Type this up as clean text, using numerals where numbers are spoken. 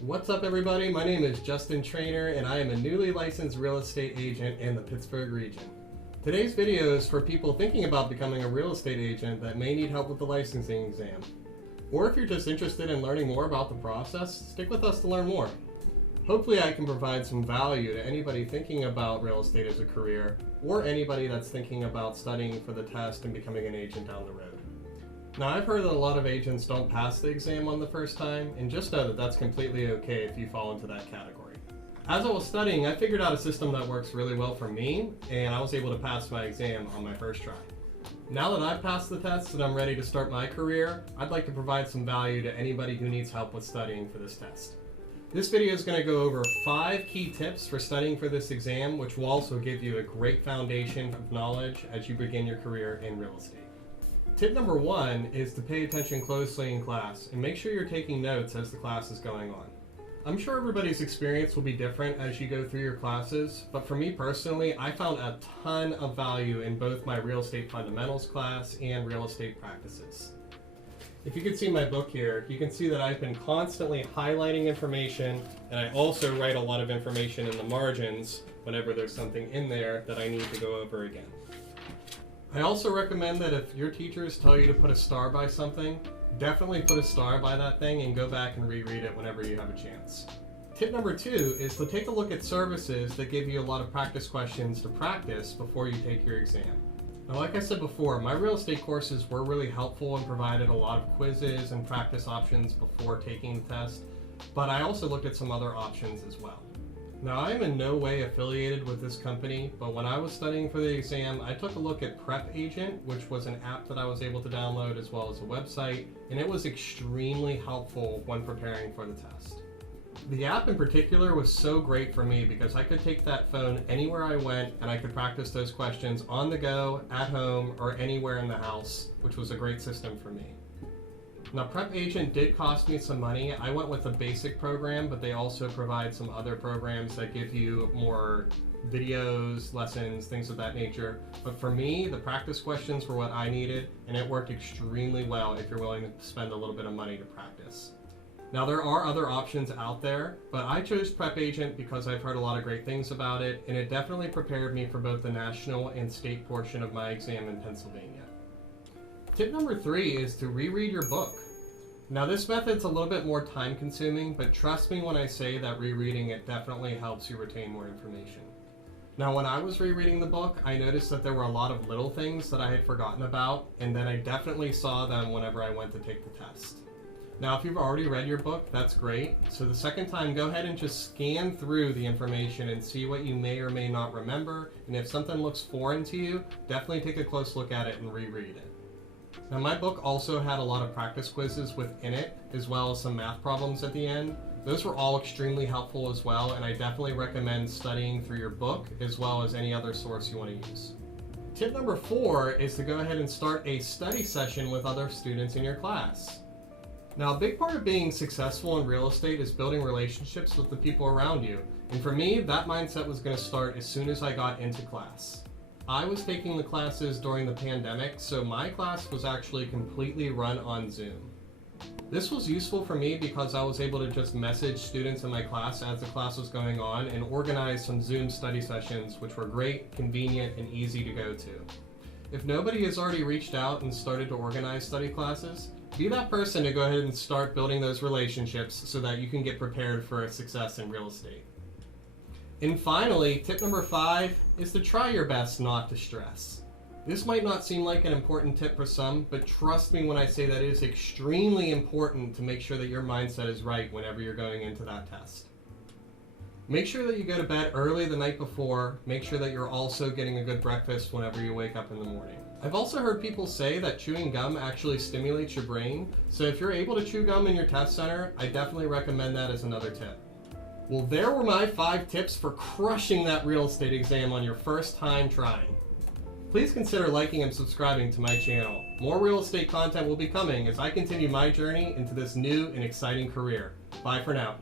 What's up everybody, my name is Justin Trainer and I am a newly licensed real estate agent in the Pittsburgh region. Today's video is for people thinking about becoming a real estate agent that may need help with the licensing exam. Or if you're just interested in learning more about the process, stick with us to learn more. Hopefully I can provide some value to anybody thinking about real estate as a career, or anybody that's thinking about studying for the test and becoming an agent down the road. Now I've heard that a lot of agents don't pass the exam on the first time, and just know that that's completely okay if you fall into that category. As I was studying, I figured out a system that works really well for me, and I was able to pass my exam on my first try. Now that I've passed the test and I'm ready to start my career, I'd like to provide some value to anybody who needs help with studying for this test. This video is going to go over 5 key tips for studying for this exam, which will also give you a great foundation of knowledge as you begin your career in real estate. Tip number 1 is to pay attention closely in class and make sure you're taking notes as the class is going on. I'm sure everybody's experience will be different as you go through your classes, but for me personally, I found a ton of value in both my real estate fundamentals class and real estate practices. If you can see my book here, you can see that I've been constantly highlighting information, and I also write a lot of information in the margins whenever there's something in there that I need to go over again. I also recommend that if your teachers tell you to put a star by something, definitely put a star by that thing and go back and reread it whenever you have a chance. Tip number 2 is to take a look at services that give you a lot of practice questions to practice before you take your exam. Now, like I said before, my real estate courses were really helpful and provided a lot of quizzes and practice options before taking the test, but I also looked at some other options as well. Now, I am in no way affiliated with this company, but when I was studying for the exam, I took a look at Prep Agent, which was an app that I was able to download as well as a website, and it was extremely helpful when preparing for the test. The app in particular was so great for me because I could take that phone anywhere I went and I could practice those questions on the go, at home, or anywhere in the house, which was a great system for me. Now, Prep Agent did cost me some money. I went with a basic program, but they also provide some other programs that give you more videos, lessons, things of that nature. But for me, the practice questions were what I needed, and it worked extremely well if you're willing to spend a little bit of money to practice. Now, there are other options out there, but I chose Prep Agent because I've heard a lot of great things about it, and it definitely prepared me for both the national and state portion of my exam in Pennsylvania. Tip number 3 is to reread your book. Now, this method's a little bit more time consuming, but trust me when I say that rereading it definitely helps you retain more information. Now, when I was rereading the book, I noticed that there were a lot of little things that I had forgotten about, and then I definitely saw them whenever I went to take the test. Now, if you've already read your book, that's great. So the second time, go ahead and just scan through the information and see what you may or may not remember, and if something looks foreign to you, definitely take a close look at it and reread it. Now, my book also had a lot of practice quizzes within it, as well as some math problems at the end. Those were all extremely helpful as well, and I definitely recommend studying through your book as well as any other source you want to use. Tip number 4 is to go ahead and start a study session with other students in your class. Now, a big part of being successful in real estate is building relationships with the people around you, and for me, that mindset was going to start as soon as I got into class. I was taking the classes during the pandemic, so my class was actually completely run on Zoom. This was useful for me because I was able to just message students in my class as the class was going on and organize some Zoom study sessions, which were great, convenient, and easy to go to. If nobody has already reached out and started to organize study classes, be that person to go ahead and start building those relationships so that you can get prepared for a success in real estate. And finally, tip number 5 is to try your best not to stress. This might not seem like an important tip for some, but trust me when I say that it is extremely important to make sure that your mindset is right whenever you're going into that test. Make sure that you go to bed early the night before. Make sure that you're also getting a good breakfast whenever you wake up in the morning. I've also heard people say that chewing gum actually stimulates your brain, so if you're able to chew gum in your test center, I definitely recommend that as another tip. Well, there were my 5 tips for crushing that real estate exam on your first time trying. Please consider liking and subscribing to my channel. More real estate content will be coming as I continue my journey into this new and exciting career. Bye for now.